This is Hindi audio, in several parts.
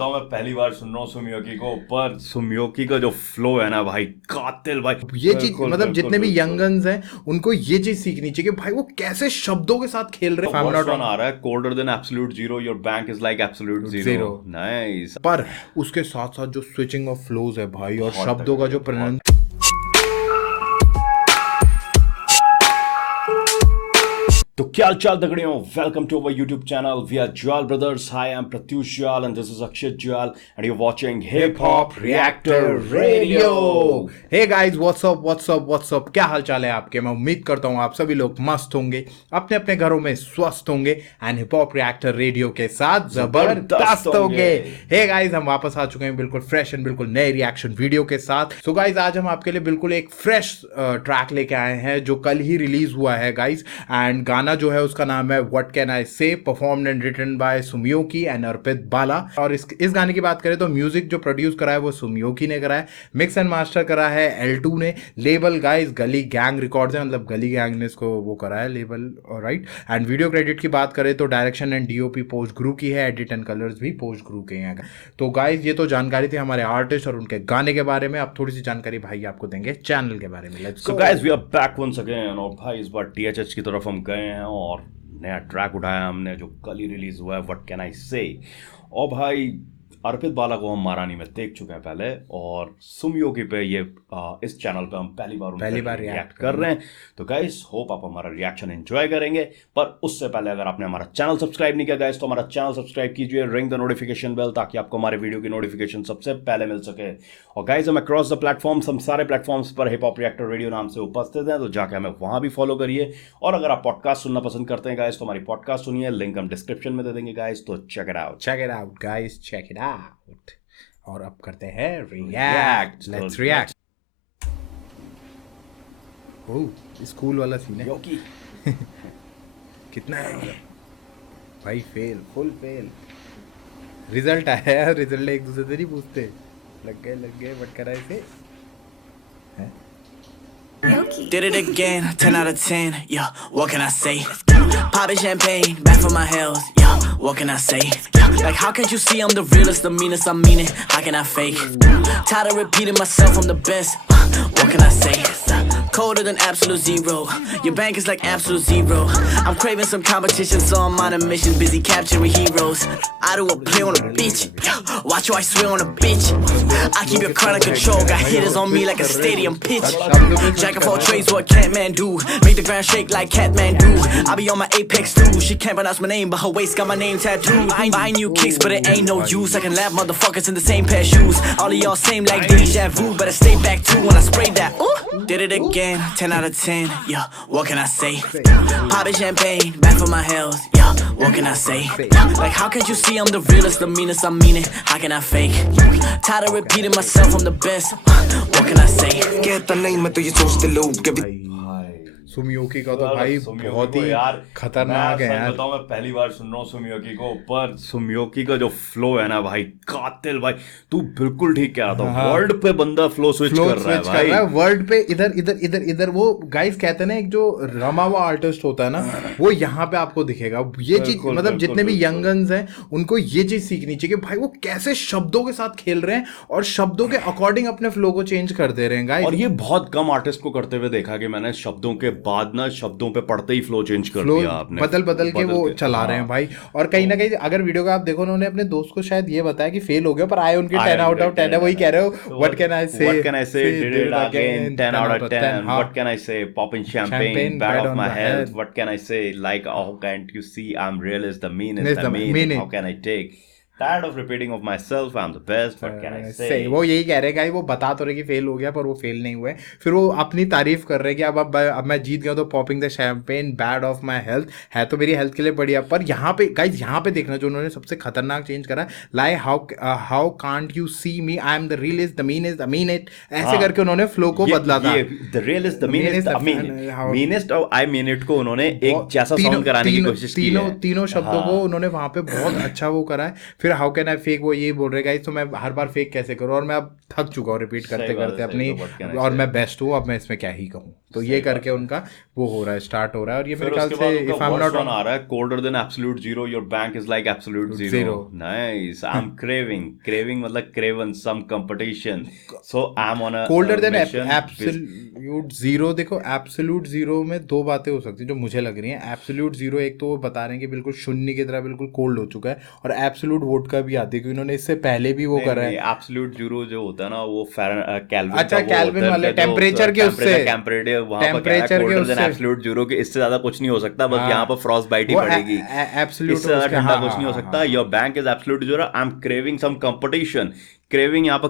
बताऊं, मैं पहली बार सुन रहा हूँ सुमियोकी को, पर सुमियोकी का जो फ्लो है ना भाई, कातिल भाई। ये चीज मतलब जितने भी यंगन्स हैं उनको ये चीज सीखनी चाहिए कि भाई वो कैसे शब्दों के साथ खेल रहे हैं। वर्स्ट वन आ रहा है, colder than absolute zero, your bank is like absolute zero. Nice. पर उसके साथ साथ जो स्विचिंग ऑफ फ्लोज है भाई और शब्दों का जो प्रोनाउंस। तो क्या चाल दगड़ियों, welcome to our YouTube channel we are Jwal brothers. Hi I am Pratyush Jwal and this is Akshit Jwal and you watching hip hop reactor radio. Hey guys, what's up, क्या हाल चाल है आपके। मैं उम्मीद करता हूँ आप सभी लोग मस्त होंगे, अपने अपने घरों में स्वस्थ होंगे and hip hop reactor radio के साथ जबरदस्त होंगे। हे गाइस, हम वापस आ चुके हैं बिल्कुल फ्रेश एंड बिल्कुल नए रिएक्शन वीडियो के साथ। सो गाइस, आज हम आपके लिए बिल्कुल एक फ्रेश ट्रैक लेके आए हैं जो कल ही रिलीज हुआ है गाइस। एंड गाना जो है उसका नाम है what can I say, performed and written by सुमियोकी एंड अर्पित बाला। और इस गाने की बात करें तो म्यूजिक जो प्रोड्यूस करा है वो सुमियोकी ने करा है, मिक्स एंड मास्टर करा है L2 ने, लेबल गाइस गली गैंग रिकॉर्ड्स है, मतलब गली गैंग ने इसको वो करा है label, right. And video credit की बात करें तो डायरेक्शन एंड डीओपी पोस्ट ग्रू की है, एडिट एंड कलर्स भी पोस्ट ग्रू के हैं। तो गाइस ये तो जानकारी थी हमारे आर्टिस्ट और उनके गाने के बारे में। अब थोड़ी सी जानकारी भाई आपको देंगे चैनल के बारे में। So guys we are back once again. और भाई इस बार THH की तरफ हम गए हैं और नया ट्रैक उठाया हमने जो कल ही रिलीज हुआ है, व्हाट कैन आई से। और भाई अर्पित बाला को हम महारानी में देख चुके हैं पहले, और सुमियोकी पे ये इस चैनल पे हम पहली बार रिएक्ट कर रहे हैं। तो गाइस होप आप हमारा रिएक्शन एंजॉय करेंगे। पर उससे पहले अगर आपने हमारा चैनल सब्सक्राइब नहीं किया गाइस तो हमारा चैनल सब्सक्राइब कीजिए, रिंग द नोटिफिकेशन बेल, ताकि आपको हमारे वीडियो की नोटिफिकेशन सबसे पहले मिल सके। और गाइस हम अक्रॉस द प्लेटफॉर्म्स, हम सारे प्लेटफॉर्म्स पर हिप हॉप रिएक्टर रेडियो नाम से उपस्थित हैं, तो जाके हमें वहां भी फॉलो करिए। और अगर आप पॉडकास्ट सुनना पसंद करते हैं गाइस तो हमारी पॉडकास्ट सुनिए, लिंक हम डिस्क्रिप्शन में दे देंगे गाइस, तो check it out guys, check it out. और अब करते हैं react, let's react. Oh, school वाला सीन है कितना है भाई, फुल फेल। रिजल्ट आया यार, रिजल्ट एक दूसरे से नहीं पूछते, लग गए बट करा इसे। Did it again, 10 out of 10, yeah, what can I say? Poppin' champagne, bad for my health, yeah, what can I say? Like how can't you see I'm the realest, the meanest, I mean it, how can I fake? Tired of repeating myself, I'm the best, what can I say? Colder than absolute zero, your bank is like absolute zero. I'm craving some competition, so I'm on a mission, busy capturing heroes. I do a play on a bitch, watch you I swear on a bitch. I keep your crown in control, got hitters on me like a stadium pitch. Jack of all trades, what can't man do? Make the ground shake like Catman do. I be on my apex too, she can't pronounce my name, but her waist got my name tattooed. I new kicks, but it ain't no use, I can laugh motherfuckers in the same pair of shoes. All of y'all same like deja vu, better stay back too when I spray that. Ooh. Did it again, 10 out of 10, yeah, what can I say? Poppin' champagne, bad for my health, yeah, what can I say? Like how can't you see I'm the realest, the meanest, I mean it, how can I fake? Tired of repeating myself, I'm the best, what can I say? कहता नहीं मैं तो ये सोचते लोग कभी। सुमियोकी का तो भाई बहुत ही खतरनाक है यार। बताऊं, मैं पहली बार सुन रहा हूँ सुमियोकी को, पर सुमियोकी का जो फ्लो है ना भाई, कातिल भाई। तू बिल्कुल ठीक कह रहा था, वर्ड पे बंदा फ्लो स्विच कर रहा है भाई, वर्ड पे इधर इधर इधर इधर। वो गाइस कहते हैं ना, एक जो रमा हुआ आर्टिस्ट होता है ना, वो यहाँ पे आपको दिखेगा। ये चीज मतलब जितने भी यंगन्स हैं उनको ये चीज सीखनी चाहिए कि भाई वो कैसे शब्दों के साथ खेल रहे हैं और शब्दों के अकॉर्डिंग अपने फ्लो को चेंज कर दे रहे हैं गाइस। और ये बहुत कम आर्टिस्ट को करते हुए देखा कि मैंने शब्दों के बाद ना शब्दों पे पढ़ते ही फ्लो चेंज कर दिया आपने, बदल के वो चला रहे हैं भाई। और कहीं ना कहीं अगर वीडियो का आप देखो, उन्होंने अपने दोस्त को शायद ये बताया कि फेल हो गया, पर आए उनके 10 आउट ऑफ 10 है। वही कह रहे हो, what can I say, did it again, 10 out of 10, what can I say, popping champagne, bad of my health, what can I say, like how can't you see I am real is the meanest, the mean, how can I take, tired of repeating of myself, I'm the best, what can I say? वो यही कह रहे हैं, वो बता तो रहे कि फेल हो गया पर वो फेल नहीं हुए। फिर वो अपनी तारीफ कर रहे हैं कि अब मैं जीत गया, तो popping the champagne, bad of my health, है तो मेरी हेल्थ के लिए बढ़िया। पर यहाँ पे गाइस, यहाँ पे देखना जो उन्होंने सबसे खतरनाक चेंज करा, like how can't you see me, I am the real is the mean is the mean it, ऐसे करके उन्होंने फ्लो को बदला था। The real is the mean is the meanest और आई मीन इट को उन्होंने एक जैसा साउंड कराने की कोशिश की है। तीनों शब्दों को उन्होंने वहां पे बहुत अच्छा वो करा है। फिर फिर हाउ कैन आई फेक, वो यही बोल रहे गाइस, तो मैं हर बार फेक कैसे करूँ, और मैं अब थक चुका हूँ रिपीट करते करते अपनी, और मैं बेस्ट हूँ, अब मैं इसमें क्या ही कहूँ। तो ये करके उनका वो हो रहा है, स्टार्ट हो रहा है। और ये मेरे ख्याल से इफ आई एम नॉट आ रहा है, colder than absolute zero, your bank is like absolute zero. Nice. I'm craving मतलब craven some competition, so I'm on a colder than mission. Absolute zero. देखो एब्सोल्यूट जीरो में दो बातें हो सकती है जो मुझे लग रही हैं। एब्सोल्यूट जीरो, एक तो वो बता रहे हैं कि बिल्कुल शून्य की तरह बिल्कुल कोल्ड हो चुका है, और एब्सोल्यूट वोडका भी आती है क्योंकि उन्होंने इससे पहले भी वो करा है। एब्सोल्यूट जीरो जो होता है ना वो केल्विन, अच्छा केल्विन वाले टेम्परेचर के उससे, टेम्परेचर के उससे एब्सोल्यूट जीरो के, इससे ज्यादा कुछ नहीं हो सकता, बस यहाँ पर फ्रॉस्ट बाइट ही पड़ेगी, एब्सोल्यूट इससे ज्यादा ठंडा कुछ नहीं हो सकता। Your bank is absolute zero, I am craving some competition. Craving यहाँ पर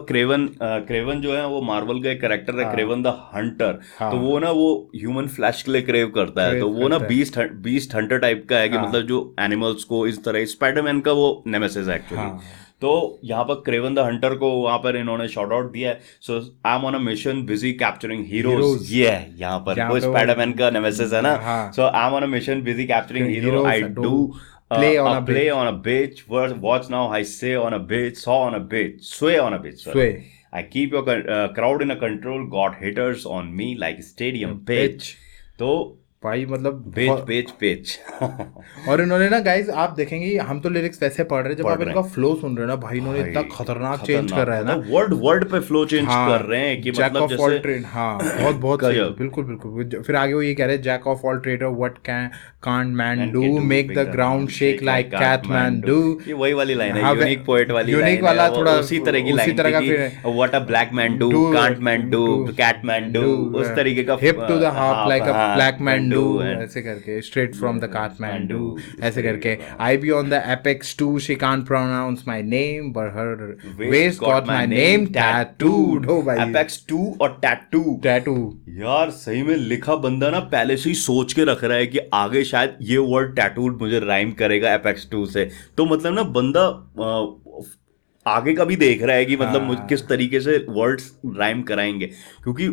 क्रेवन जो है वो मार्वल का एक कैरेक्टर है, क्रेवन द हंटर। तो वो ना वो ह्यूमन फ्लैश के लिए क्रेव करता है, तो वो ना बीस्ट हंटर टाइप का है कि मतलब जो एनिमल्स को इस तरह, स्पाइडरमैन का वो नेमेसिस है एक्चुअली। तो यहाँ पर क्रेवन द हंटर को वहां पर इन्होंने शॉर्ट आउट दिया है। So I am on a mission busy capturing heroes. ये है यहाँ पर वो स्पाइडरमैन का नेमेसिस है ना। So I am on a mission busy capturing hero, I do play on a beach. Watch now, I say on a beach, saw on a beach, sway on a beach. Sway. I keep your crowd in a control. Got haters on me like stadium pitch. तो भाई मतलब पेच और इन्होंने ना गाइस आप देखेंगे, हम तो लिरिक्स वैसे पढ़ रहे हैं, जब आप इनका फ्लो सुन रहे हैं ना भाई, इन्होंने इतना खतरनाक चेंज कर रहा है ना, वर्ड पे फ्लो चेंज कर रहे हैं कि मतलब जैक ऑफ ऑल ट्रेड। हाँ बहुत सही, बिल्कुल। फिर आगे वो ये कह रहे हैं, jack of all trader what can't man do, make the ground shake like Kathmandu। ये वही वाली लाइन है, यूनिक पोएट वाली लाइन है, यूनिक वाला थोड़ा उसी तरह की लाइन थी, what a black man do, can't man do, cat man do, उस तरीके का, hip to the half like a black man do, ऐसे करके, स्ट्रेट फ्रॉम द काठमांडू, ऐसे करके, I be on the apex too, she can't pronounce my name but her waist got my name tattooed. हो भाई एपेक्स 2 और टैटू यार सही में लिखा बंदा ना पहले से ही सोच के रख रहा है कि आगे शायद ये वर्ड टैटूड मुझे राइम करेगा एपेक्स 2 से, तो मतलब ना बंदा आगे का भी देख रहा है कि मतलब किस तरीके से वर्ड्स राइम कराएंगे, क्योंकि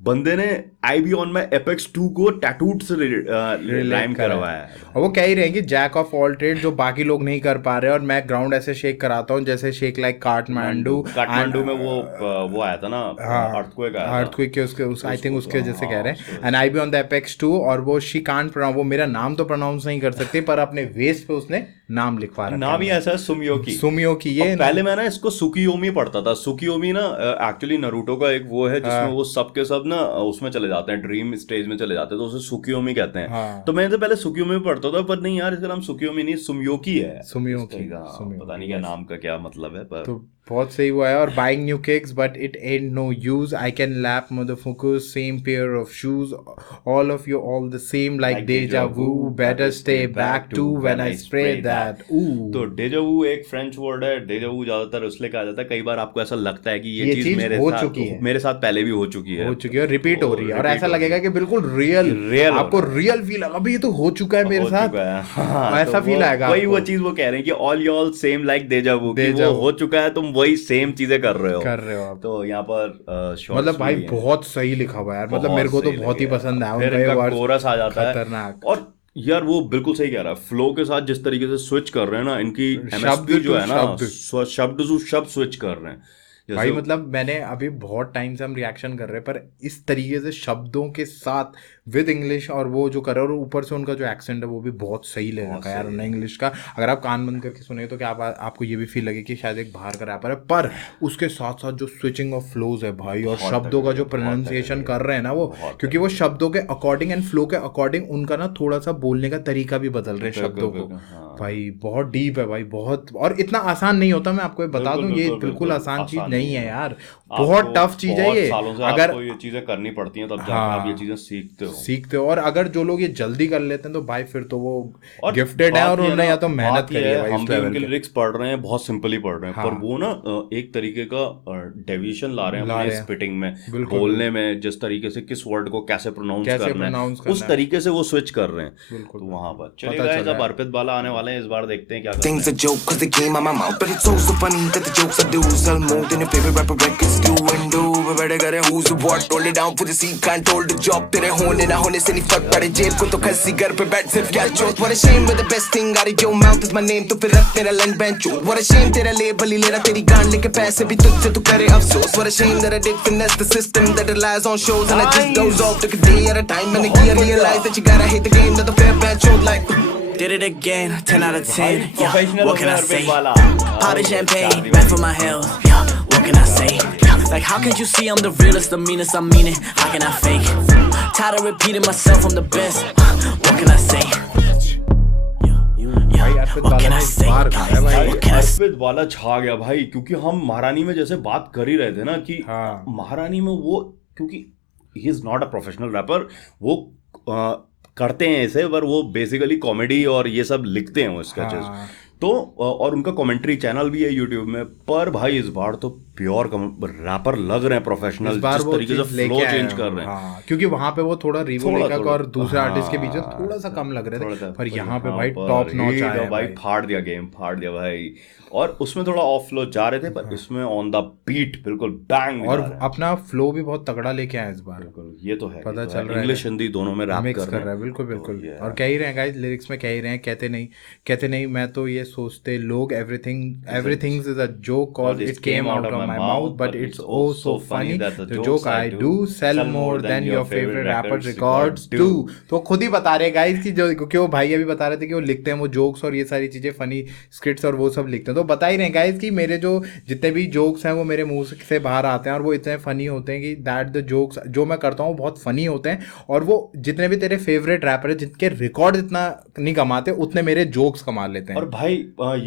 बंदे ने आई बी ऑन माई एपेक्स 2 को टैटूड से राइम करवाया है। और वो कह ही रहे हैं कि जैक ऑफ ऑल ट्रेड जो बाकी लोग नहीं कर पा रहे, और मैं ग्राउंड ऐसे शेक कराता हूँ जैसे शेक लाइक काठमांडू में वो आया था ना, अर्थक्वेक के उसके आई थिंक उसके जैसे कह रहे हैं, and I be on the apex 2, और वो शी कांट प्रोनाउंस, वो मेरा नाम तो प्रोनाउंस नहीं कर सकते पर अपने वेस्ट पे उसने नाम लिखवा रखा है, नाम ही ऐसा है सुमियोकी। ये पहले मैं ना इसको सुकियोमी पढ़ता था। सुकियोमी ना एक्चुअली नारुतो का एक वो है जिसमें वो सब के सब ना उसमें चले जाते हैं, ड्रीम स्टेज में चले जाते हैं, तो उसे सुकियोमी कहते हैं। तो मैं तो पहले सुकियोमी पढ़ता था, पर नहीं यार इसका नाम सुकियोमी नहीं, सुमियोकी है। सुमियोकी पता नहीं क्या नाम का क्या मतलब है, पर बहुत सही हुआ है। और buying new kicks but it ain't no use, I can lap motherfuckers same pair of shoes, all of you all the same like deja vu, better stay back too when I spray that. तो डेजा वू एक फ्रेंच वर्ड है। डेजा वू ज्यादातर इसलिए कहा जाता है, कई बार आपको ऐसा लगता है कि ये चीज मेरे साथ पहले भी हो चुकी है, रिपीट हो रही है, और ऐसा लगेगा कि बिल्कुल रियल आपको रियल फील आएगा, अभी ये तो हो चुका है मेरे साथ, ऐसा फील आएगा। वही वो चीज वो कह रहे हैं कि all you all same like deja vu, वो हो चुका है, तुम वही सेम चीजें कर रहे हो आप। तो यहाँ पर मतलब भाई बहुत सही लिखा हुआ है यार, मतलब मेरे को तो बहुत ही पसंद आया। फिर इनका कोरस आ जाता है, और यार वो बिल्कुल सही कह रहा है, फ्लो के साथ जिस तरीके से स्विच कर रहे हैं ना, इनकी एमएसपी जो है ना, शब्द स्विच कर रहे हैं भाई। मतलब मैंने अभी बहुत टाइम से हम रिएक्शन कर रहे हैं, पर इस तरीके से शब्दों के साथ विद इंग्लिश और वो जो कर रहे हैं, और ऊपर से उनका जो एक्सेंट है वो भी बहुत सही ले रखा है यार उन्हें इंग्लिश का। अगर आप कान बंद करके सुने तो क्या आपको ये भी फील लगे कि शायद एक बाहर का रैपर है, पर उसके साथ साथ जो स्विचिंग ऑफ फ्लोज है भाई, और शब्दों का जो प्रोनाउंसिएशन कर रहे हैं ना वो, क्योंकि वो शब्दों के अकॉर्डिंग एंड फ्लो के अकॉर्डिंग उनका ना थोड़ा सा बोलने का तरीका भी बदल रहे हैं शब्दों को। भाई बहुत डीप है भाई, बहुत, और इतना आसान नहीं होता, मैं आपको बता दूं ये बिल्कुल आसान चीज नहीं है यार, बहुत टफ चीज है ये। अगर ये चीजें करनी पड़ती हैं तब जाकर आप ये चीजें सीखते हो। और अगर जो लोग ये जल्दी कर लेते हैं तो भाई फिर तो वो गिफ्टेड है, और उन्होंने या तो मेहनत करी है भाई। हम भी उनके लिरिक्स पढ़ रहे हैं, बहुत सिंपली पढ़ रहे हैं, पर वो ना एक तरीके का डेविएशन ला रहे हैं अपने स्पिटिंग में, बोलने में, जिस तरीके से किस वर्ड को कैसे प्रोनाउंस करना है, उस तरीके से वो स्विच कर रहे हैं। तो वहां पर चलिए जब अर्पित बाला आने वाले हैं, इस बार देखते हैं क्या करते हैं। Things a joke cause they came out my mouth, but it's so funny that the jokes I do sell more than your favorite rapper records do and do. We better get it, who's what, hold it down for the seat, can't hold the job, तेरे होने होने ना होने से नहीं फर्क पड़े जेब को तो खस्सी घर पे बैठ सिर्फ क्या चोट what a shame but the best thing out of your mouth is my name तो फिर रख तेरा लंच बेंच चोट what a shame तेरा लेबल ही ले रहा तेरी गांड लेके पैसे भी तुझसे तू करे अफसोस what a shame that I did finesse the system that relies on shows and I just doze off took a day at a time and I realized that you gotta hate the game that the fair bad chode like Did it again, 10 out of 10. Yeah, Professional what can I Arpit say? Wala. Poppin' champagne, back for my health. Yeah, what can I say? Yeah, like how can you see I'm the realest, the meanest, I mean it. How can I fake? Tired of repeating myself, I'm the best. What can I say? भाई अर्पित What वाला can ने I इस say? बार कहा है भाई What can I say? अर्पित वाला छा गया भाई, क्योंकि हम महारानी में जैसे बात कर ही रहे थे ना कि हाँ। महारानी में वो, क्योंकि he is not a professional rapper, वो करते हैं ऐसे, पर वो बेसिकली कॉमेडी और ये सब लिखते हैं वो स्केचेस। हाँ। तो और उनका कमेंट्री चैनल भी है यूट्यूब में। पर भाई इस बार तो प्योर रैपर लग रहे हैं, प्रोफेशनल, इस बार जिस वो तरीके से चीज लेके फ्लो आया चेंज है। कर रहे हैं। हाँ, क्योंकि वहां पे वो थोड़ा रीवो थोड़ा- लेखक थोड़ा- और दूसरे आर्टिस्ट के बीच में हाँ, थोड़ा सा कम लग रहे थोड़ा थे, सा, पर यहाँ पे यहाँ भाई पर टॉप नॉच ही आया भाई, भाई। फाड़ दिया गेम, फाड़ दिया भाई। और उसमें थोड़ा ऑफ फ्लो जा रहे थे, पर इसमें ऑन द बीट बिल्कुल बैंग। और अपना फ्लो भी बहुत तगड़ा लेके आया इस बार, बिल्कुल, ये तो है, पता ये तो चल है। रहा है। इंग्लिश हिंदी दोनों में रैप मिक्स कर कर रहा है, बिल्कुल बिल्कुल। तो ये और कह ही रहे हैं गाइस, लिरिक्स में कह ही रहे हैं, कहते नहीं मैं तो ये सोचते लोग everything is a joke cause it came out of my mouth but it's oh so funny the joke I do sell more than your favourite rapper records do. तो खुद ही बता रहे गाइस कि जो, क्योंकि वो भाई अभी बता रहे थे कि वो लिखते हैं वो जोक्स और ये सारी चीजें, फनी स्क्रिप्ट्स और वो सब लिखते हैं। तो बता ही रहे हैं गाइस कि मेरे जो जितने भी जोक्स हैं वो मेरे मुंह से बाहर आते हैं और वो इतने फनी होते हैं कि दैट द जोक्स जो मैं करता हूँ बहुत फनी होते हैं। और वो जितने भी तेरे फेवरेट रैपर है जिनके रिकॉर्ड इतना नहीं कमाते उतने मेरे जोक्स कमा लेते हैं। और भाई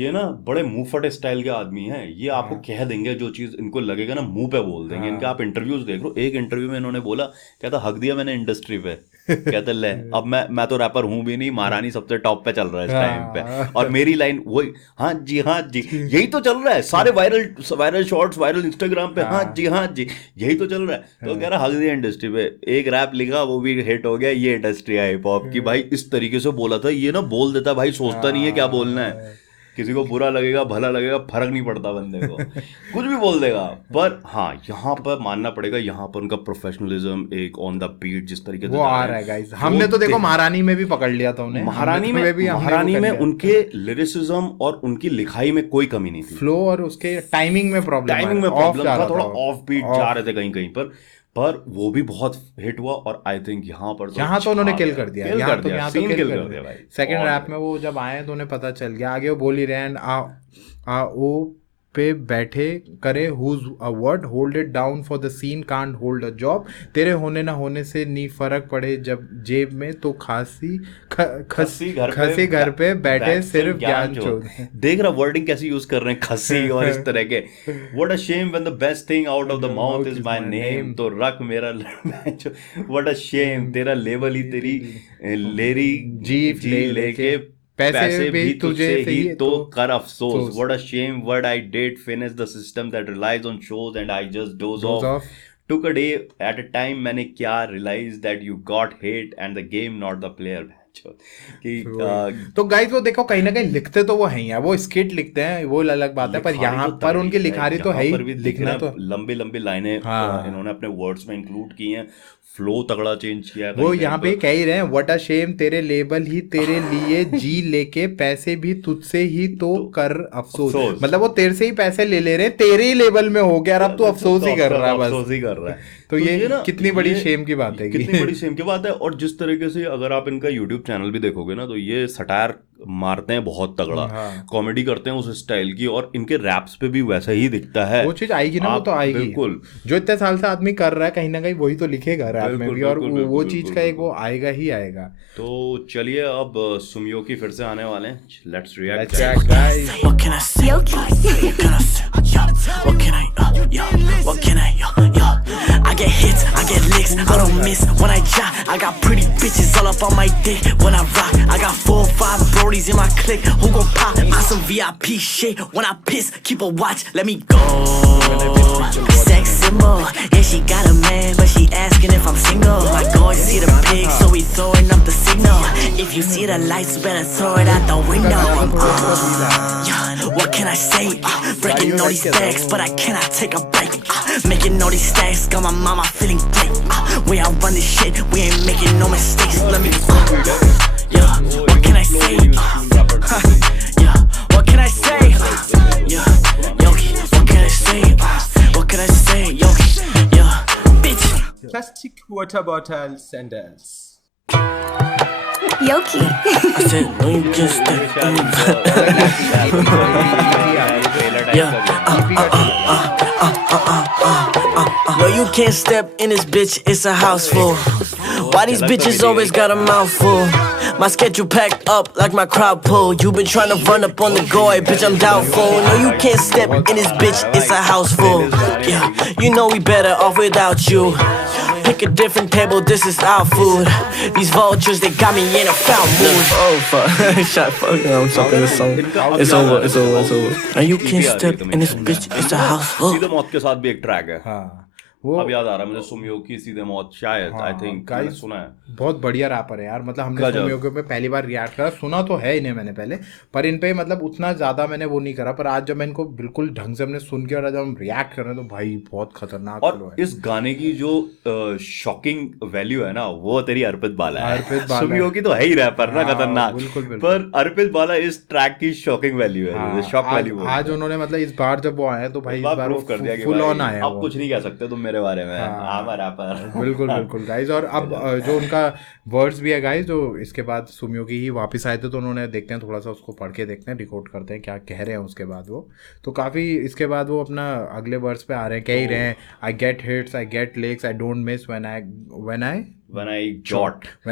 ये ना बड़े मुंह फटे स्टाइल के आदमी हैं, ये आपको कह देंगे जो चीज इनको लगेगा ना मुंह पे बोल देंगे। इनके आप इंटरव्यूज देख लो, एक इंटरव्यू में इन्होंने बोला, कहता हक दिया मैंने इंडस्ट्री पे, कहते ले अब मैं तो रैपर हूं भी नहीं, महारानी सबसे टॉप पे चल रहा है इस टाइम पे। और मेरी लाइन वही, हाँ जी यही तो चल रहा है, सारे वायरल शॉर्ट्स वायरल इंस्टाग्राम पे, हाँ जी यही तो चल रहा है। तो कह रहा हक दिया इंडस्ट्री पे, एक रैप लिखा वो भी हिट हो गया, ये इंडस्ट्री है हिप हॉप की। भाई इस तरीके से बोला था, ये ना बोल देता भाई, सोचता नहीं है क्या बोलना है, किसी को बुरा लगेगा भला लगेगा फर्क नहीं पड़ता बंदे को, कुछ भी बोल देगा। पर हाँ यहाँ पर मानना पड़ेगा, यहाँ पर उनका प्रोफेशनलिज्म एक ऑन द बीट जिस तरीके से वो आ रहा है गाइस। हमने तो देखो महारानी में भी पकड़ लिया था उन्हें, महारानी में उनके लिरिसिज्म और उनकी लिखाई में कोई कमी नहीं थी, फ्लो और उसके टाइमिंग में प्रॉब्लम था, थोड़ा ऑफ बीट जा रहे थे कहीं पर वो भी बहुत हिट हुआ। और आई थिंक यहाँ तो उन्होंने किल कर दिया, यहाँ तो किल कर दिया भाई। सेकंड रैप में वो जब आए तो उन्हें पता चल गया, आगे वो बोल ही रहे हैं आ ओ पे बैठे करे who's a word hold it down for the scene can't hold a job, तेरे होने ना होने से नहीं फर्क पड़े जब जेब में तो खसी घर पे बैठे सिर्फ ज्ञान चोद। देख रहा वर्डिंग कैसे यूज कर रहे हैं, खसी और इस तरह के। What a shame when the best thing out of the mouth is my name, तो रख मेरा व्हाट अ शेम तेरा लेवल ही तेरी लेरी जीप लेके पैसे भी तुझे ही तो कर अफसोस। What a shame what I did finish the system that relies on shows and I just doze off. Took a day at a time, मैंने क्या realize that you got hate and the game not the player। तो गाइस वो देखो कहीं ना कहीं लिखते तो वो हैं यार, वो स्किट लिखते हैं वो अलग बात है, पर यहाँ पर उनकी लिखारी तो है ही, लिखना तो लंबी लाइनें इन्होंने अपने वर्ड्स में इंक्लूड की हैं, फ्लो तगड़ा चेंज किया है। वो यहाँ पे कह ही रहे हैं व्हाट अ शेम तेरे लेबल ही तेरे लिए जी लेके पैसे भी तुझसे ही तो कर अफसोस। मतलब वो तेरे से ही पैसे ले रहे हैं, तेरे ही लेबल में हो गया, अब तू अफसोस ही कर रहा है, अफसोस ही कर रहा है। तो ये ना कितनी बड़ी शेम की बात है, कितनी बड़ी शेम की बात है। और जिस तरीके से अगर आप इनका यूट्यूब चैनल भी देखोगे ना, तो ये सटायर मारते हैं बहुत तगड़ा, कॉमेडी करते हैं उस स्टाइल की, और इनके रैप्स पे भी वैसा ही दिखता है। वो चीज आएगी ना, वो तो आएगी बिल्कुल, जो इतने साल से आदमी कर रहा है कहीं ना कहीं वही तो लिखेगा रैप में भी, और वो चीज का एक वो आएगा ही आएगा। तो चलिए अब सुमियोकी फिर से आने वाले हैं, let's react guys. What can I say? What can I say? What can I? I get hits, I get licks, I don't miss when I drop. I got pretty bitches all up on my dick when I rock. I got 4 or 5 5 brodies in my clique, who gon' pop? On some VIP shit. When I piss, keep a watch, let me go. Sex symbol, yeah, she got a man, but she asking if I'm single. My boys see the pig, so we throwing up the signal. If you see the lights, better throw it out the window. Yeah, what can I say? Breaking all these stacks, but I cannot take a break. Making all these stacks, got my mama feeling great. We out run this shit, we ain't making no mistakes. Let me, yeah, what can I say? Yeah, what can I say? Yeah, Yogi, what can I say? What can I say? Yogi, yeah, bitch. Plastic water bottle sandals. Yoki. I said, no, you can step in. No, you can't step in this bitch, it's a house full. Why these bitches always got a mouthful? My schedule packed up like my crowd pull. You been trying to run up on the goy, bitch, I'm doubtful. No, you can't step in this bitch, it's a house full. Yeah, you know we better off without you. Pick a different table, this is our food. These vultures, they got me in a foul mood. Oh fuck, shut fuck, I'm stopping this song. It's over, it's over, it's over. And you can't step in this bitch, it's a house full. सीधे मौत के साथ भी एक ट्रैक है. हाँ वो अब याद आ रहा है मुझे सुमियोकी सीधे मौत शायद आई थिंक मैंने सुना है. बहुत बढ़िया रैपर है यार. मतलब हमने सुमियोकी पे पहली बार रिएक्ट करा, सुना तो है इन्हें मैंने पहले, पर इन पे मतलब उतना ज़्यादा मैंने वो नहीं करा. पर आज जब मैं इनको बिल्कुल ढंग से हमने सुन के और जब हम रिएक्ट कर रहे हैं तो भाई बहुत खतरनाक. और इस गाने की जो शॉकिंग वैल्यू है ना वो तेरी अर्पित बाला है. अर्पित बाला सुमियोकी तो है ही रैपर ना खतरनाक, बिल्कुल बिल्कुल. पर अर्पित बाला इस ट्रैक की शॉकिंग वैल्यू है, शॉक वैल्यू. आज उन्होंने मतलब इस बार जब वो आए तो भाई इस बार प्रूफ कर दिया कि फुल ऑन आया. अब कुछ नहीं कह सकते तुम मेरे बारे में. बिल्कुल बिल्कुल गाइज. और अब जो उनका वर्ड्स भी है गाइज, जो इसके बाद सुमियोकी ही वापस आए थे तो उन्होंने देखते हैं थोड़ा सा उसको पढ़ के देखते हैं, रिकॉर्ड करते हैं क्या कह रहे हैं उसके बाद वो. तो काफ़ी इसके बाद वो अपना अगले वर्ड्स पे आ रहे हैं, कह ही रहे हैं I get hits, I get lacks, I don't miss when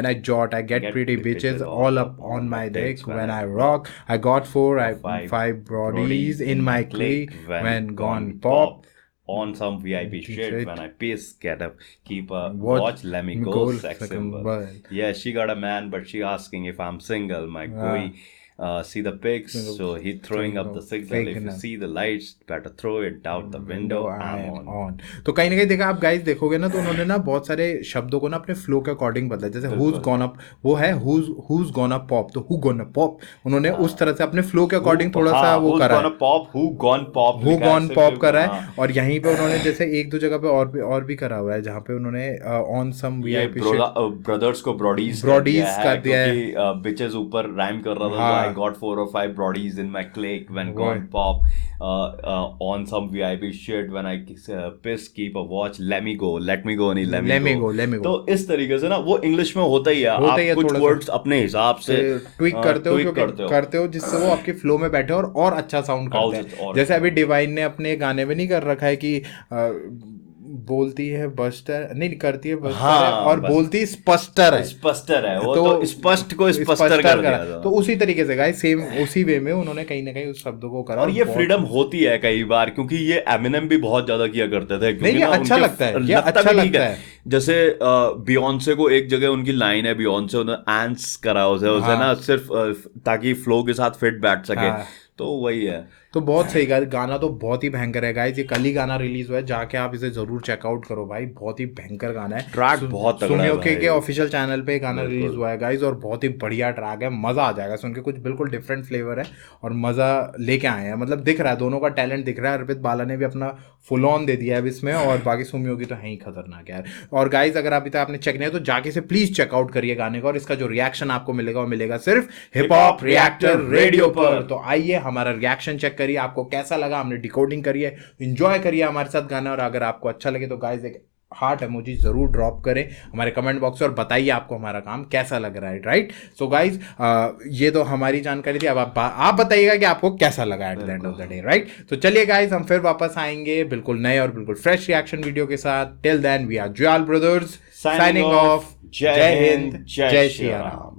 I jot, I get pretty bitches all up on my dick. When I rock, I got 5 brodies in my clique. When gone pop, on some VIP shit. When I piss, get up, keep a watch, let me go, sex symbol. Yeah, she got a man, but she asking if I'm single. My boy, see the pics, so he throwing up the signal. If you see the lights, better throw it out the window. I'm on. तो कहीं ना कहीं देखा आप गाइस देखोगे ना तो उन्होंने ना बहुत सारे शब्दों को ना अपने फ्लो के अकॉर्डिंग बदला. जैसे who's gonna, वो है who's gonna pop, तो who gonna pop उन्होंने उस तरह से अपने फ्लो के अकॉर्डिंग थोड़ा सा वो करा है. who gone pop करा है. और यहीं पे उन्होंने जैसे एक दो जगह पे और भी करा हुआ है जहाँ पे उन्होंने on some VIP ब्रदर्स को ब्रॉडीज कर दिया है. बिचेस ऊपर राइम कर रहा था. I got 4 or 5 brodies in my clique. When gone pop, on some VIP shit. When I piss, keep a watch. Let me go नहीं let me go. तो इस तरीके से ना वो इंग्लिश में होता ही है. आप कुछ वर्ड्स अपने हिसाब से ट्विक करते हो जिससे वो आपके फ्लो में बैठे और अच्छा साउंड करते हैं. जैसे अभी डिवाइन ने अपने गाने में नहीं कर रखा है कि बोलती है बस्टर नहीं करती है बस्टर है और बोलती स्पष्टर है वो तो स्पष्ट को स्पष्टर कर दिया. तो उसी तरीके से गाइस सेम उसी वे में उन्होंने कहीं ना कहीं उस शब्दों को करा. और ये फ्रीडम होती है कई बार क्योंकि ये एमिनेम भी बहुत ज्यादा किया करते थे. नहीं ये अच्छा लगता है, ये अच्छा लगता है. जैसे बियॉन्से को एक जगह उनकी लाइन है, बियॉन्से उन्होंने एंस करा उसे ना सिर्फ ताकि फ्लो के साथ फिट बैठ सके. तो वही है. तो बहुत सही गाना तो बहुत ही भयंकर है गाइस. ये कल ही गाना रिलीज हुआ है, जाके आप इसे जरूर चेकआउट करो भाई. बहुत ही भयंकर गाना है. ट्रैक बहुत तगड़ा है. सुमियोकी के ऑफिशियल चैनल पे गाना रिलीज हुआ है गाइस और बहुत ही बढ़िया ट्रैक है. मजा आ जाएगा सुन के. कुछ बिल्कुल डिफरेंट फ्लेवर है और मजा लेके आए हैं. मतलब दिख रहा है दोनों का टैलेंट दिख रहा है. अर्पित बाला ने भी अपना फुल ऑन दे दिया है अब इसमें और बाकी सुमियोकी तो है ही खतरनाक यार. और गाइस अगर अभी तक आपने चेक नहीं है तो जाके से प्लीज चेकआउट करिए गाने का. और इसका जो रिएक्शन आपको मिलेगा वो मिलेगा सिर्फ हिप हॉप रिएक्टर रेडियो पर. तो आइए हमारा रिएक्शन चेक करिए, आपको कैसा लगा. हमने डिकोडिंग करिए, एंजॉय करिए हमारे साथ गाना. और अगर आपको अच्छा लगे तो गाइस एक हार्ट इमोजी जरूर ड्रॉप करें हमारे कमेंट बॉक्स में और बताइए आपको हमारा काम कैसा लग रहा है. राइट. सो गाइज ये तो हमारी जानकारी थी. अब आप बताइएगा कि आपको कैसा लगा at the end of the day. Right. तो चलिए गाइज हम फिर वापस आएंगे बिल्कुल नए और बिल्कुल फ्रेश रिएक्शन वीडियो के साथ. Till then we are Jwal brothers signing off. Jai Hind, जय श्री राम.